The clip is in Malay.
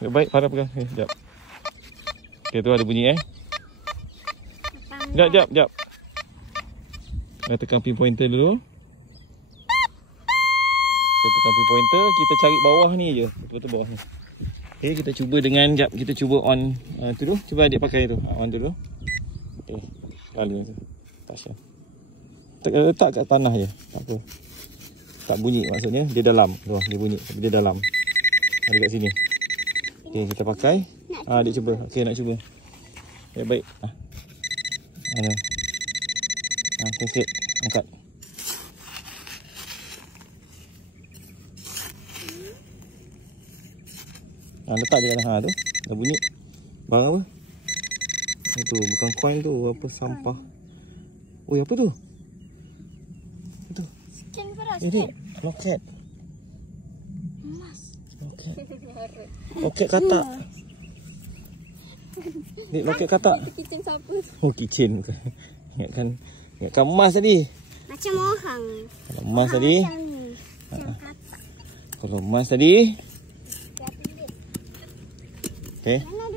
Baik, Farah pegang. Sekejap. Okay, tu ada bunyi Sekejap. Kita tekan pin pointer dulu. Kita tekan pin pointer, kita cari bawah ni je. Betul-betul bawah ni. Okay, kita cuba dengan, kita cuba on tu dulu. Cuba adik pakai tu. On tu dulu. Okay, lalu tu. Tasha. Letak kat tanah je. Tak apa. Tak bunyi maksudnya. Dia dalam. Tuh, dia bunyi. Tapi dia dalam. Ada kat sini. Okay, kita pakai. Adik cuba. Okay, nak cuba. Okay, baik. Mana? Sikit. Angkat. Letak je kat tanah tu. Dah bunyi. Barang apa? Itu bukan coin tu. Apa sampah. Oi, apa tu? Itu. Scan Farah. Ini loket. Emas. Loket katak. Ni loket katak. Itu kitchen siapa? Oh, kitchen bukan. Ingatkan emas tadi. Macam orang. Kalau emas tadi. Macam ni. Macam katak. Kalau emas tadi. Dia pilih. Okey. Mana